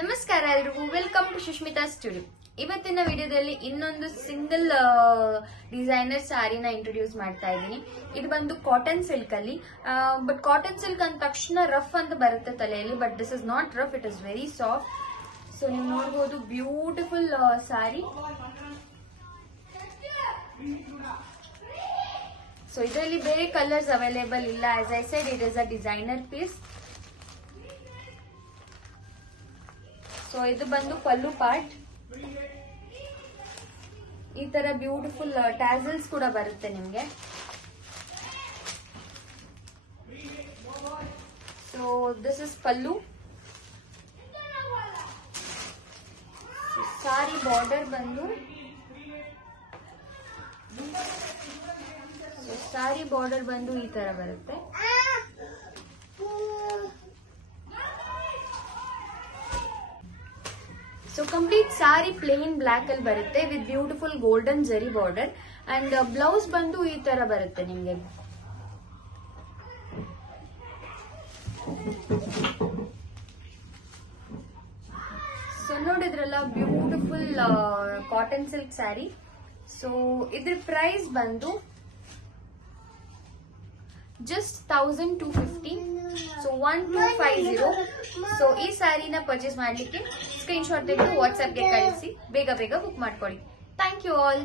ನಮಸ್ಕಾರ ಎಲ್ರಿಗೂ, welcome to Sushmita studio. ಇವತ್ತಿನ ವಿಡಿಯೋದಲ್ಲಿ ಇನ್ನೊಂದು ಸಿಂಗಲ್ ಡಿಸೈನರ್ ಸ್ಯಾರಿನ ಇಂಟ್ರೊಡ್ಯೂಸ್ ಮಾಡ್ತಾ ಇದ್ದೀನಿ. ಇದು ಬಂದು ಕಾಟನ್ ಸಿಲ್ಕ್ ಅಲ್ಲಿ, ಬಟ್ ಕಾಟನ್ ಸಿಲ್ಕ್ ಅಂದ ತಕ್ಷಣ ರಫ್ ಅಂತ ಬರುತ್ತೆ ತಲೆಯಲ್ಲಿ, but this is not rough, it is very soft. So ನೀವು ನೋಡಬಹುದು, ಬ್ಯೂಟಿಫುಲ್ ಸ್ಯಾರಿ. ಸೊ ಇದರಲ್ಲಿ ಬೇರೆ ಕಲರ್ಸ್ ಅವೈಲೇಬಲ್ ಇಲ್ಲ. As I said, it is a designer piece. So ಇದು ಬಂದು ಪಲ್ಲು ಪಾರ್ಟ್. ಈ ತರ ಬ್ಯೂಟಿಫುಲ್ ಟ್ಯಾಸಲ್ಸ್ ಕೂಡ ಬರುತ್ತೆ ನಿಮ್ಗೆ. So this is pallu. Sari border ಬಂದು ಈ ತರ ಬರುತ್ತೆ. So complete sari plain black ಅಲ್ಲಿ ಬರುತ್ತೆ with beautiful golden zari border. And blouse ಬಂದು ಈ ತರ ಬರುತ್ತೆ ನಿಮ್ಗೆ. ಸೊ ನೋಡಿದ್ರಲ್ಲ, beautiful cotton silk sari. So ಇದ್ರ ಪ್ರೈಸ್ ಬಂದು ಜಸ್ಟ್ 1250. ಸೊ 1250. ಸೊ ಈ ಸ್ಯಾರಿನ ಪರ್ಚೇಸ್ ಮಾಡ್ಲಿಕ್ಕೆ ಸ್ಕ್ರೀನ್ ಶಾಟ್ ತೆಗೆದು ವಾಟ್ಸ್ಆಪ್ಗೆ ಕಳಿಸಿ ಬೇಗ ಬುಕ್ ಮಾಡ್ಕೊಳ್ಳಿ. Thank you all.